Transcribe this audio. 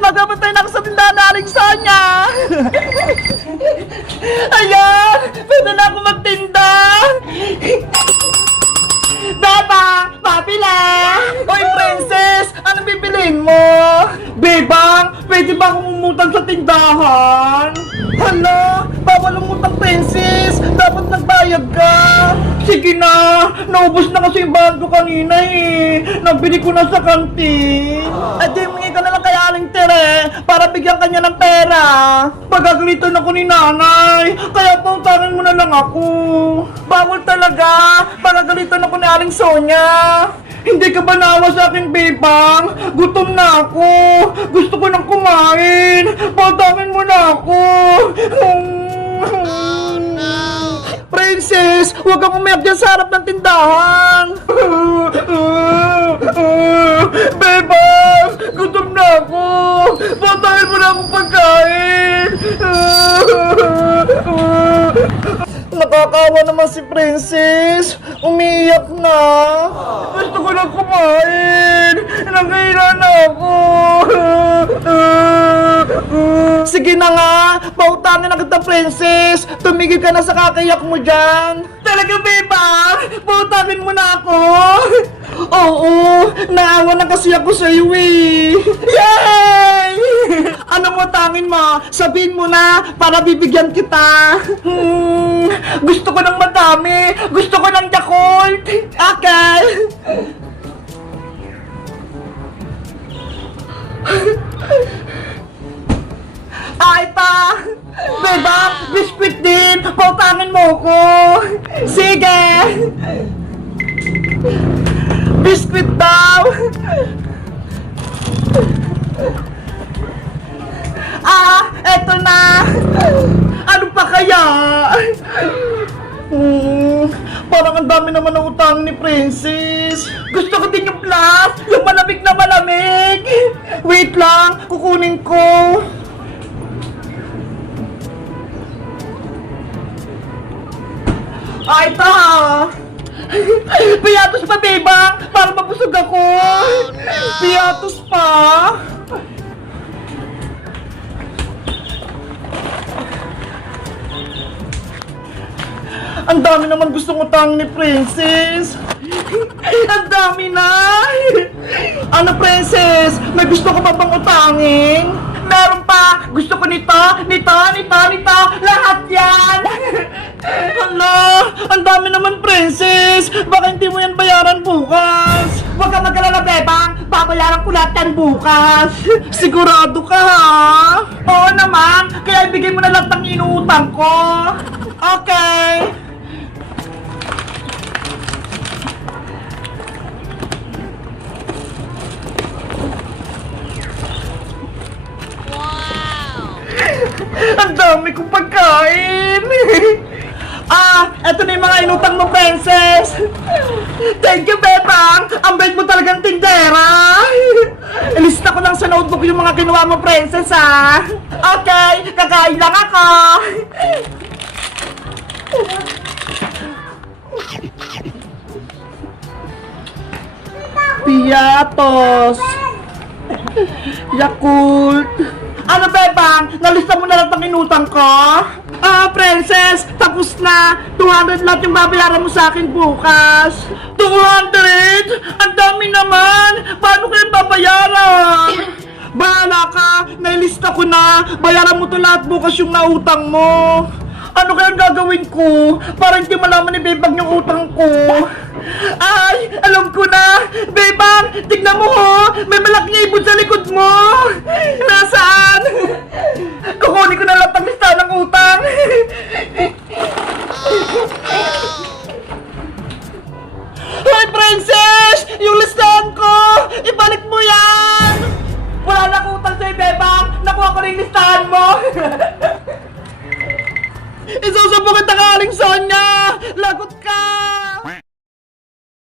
Magpapatay na ako sa tindahan na Aling Sonia! Ayan! Pwede na ako magtinda! Bebang! Papila! Oy, princess! Anong bibilin mo? Bebang! Pwede ba akong umutang sa tindahan? Hala! Bawal umutang, princess! Dapat nagbayad ka! Sige na! Naubos na kasi yung bahan ko kanina eh! Nabili ko na sa kantin! At humingi ka na lang kay Aling Tere para bigyan kanya ng pera! Pagagalitan ako ni nanay! Kaya pautangin mo na lang ako! Bawal talaga! Pagagalitan ako ni Aling Sonia! Hindi ka ba naawa sa akin, Bebang? Gutom na ako! Gusto ko nang kumain! Pautangin mo na ako! Princess, huwag kang umiyak dyan sa harap ng tindahan! Bebang! Gutom na ako! Pautangin mo na akong pagkain! Nakakawa naman si Princess! Umiiyak na! Gusto ko na kumain! Nangailan ako! Sige na nga! Pautangin na kita, Princess! Tumigil ka na sa kakayak mo dyan! Talaga, Bebang? Pautangin mo na ako? Oo! Naawa na kasi ako sa iyo eh! Yay! Anong utangin mo? Sabihin mo na para bibigyan kita! Gusto ko ng madami! Gusto ko ng Yakult! Okay! Ito! Bebang! Biscuit din! Pautangin mo ko! Sige! Biscuit daw! Eto na! Ano pa kaya? Parang ang dami naman ng utang ni Princess. Gusto ko din yung plus! Yung malamig na malamig! Wait lang! Kukunin ko! Ito ha! Piatos pa, Bebang! Para mabusog ako! Oh, no. Piatos pa! Ang dami naman gustong utang ni Princess! Ang dami na! Ano, Princess? May gusto ko pa bang utangin? Meron pa! Gusto ko nito, nito, nito, nito! Lahat yan! Hala! Ang dami naman, Princess! Baka hindi mo yan bayaran bukas! Huwag ka mag-alala, Bebang! Babayaran ko lahat yan bukas! Sigurado ka, ha? Oo naman! Kaya ibigay mo na lahat ng inuutang ko! Okay! Ang dami kong pagkain! Eto na yung mga inutang mo, Princess! Thank you, Bebang! Ang bait mo talagang tindera! Ilista ko lang sa notebook yung mga kinuha mo, Princess, ha? Okay, kakain lang ako! Piatos! Yakult! Ano, Bebang? Nalista mo na lang ang inutang ko? Princess, tapos na. 200 lahat yung babayaran mo sa akin bukas. 200? Ang dami naman. Paano kayo babayaran? Bahala ka. Nailista ko na. Bayaran mo to lahat bukas yung nautang mo. Ano kayang gagawin ko para hindi malaman ni Bebang yung utang ko? Ay, alam ko na! Bebang, tignan mo ho! May malaking ibon sa likod mo! Nasaan? Kukunin ko na lahat ng listahan ng utang! Hoy, Princess! Yung listahan ko! Ibalik mo yan! Wala na akong utang sa'yo, Bebang! Nakuha ko na yung listahan mo! Isusubok kita ka, Aling Sonia! Lagot ka!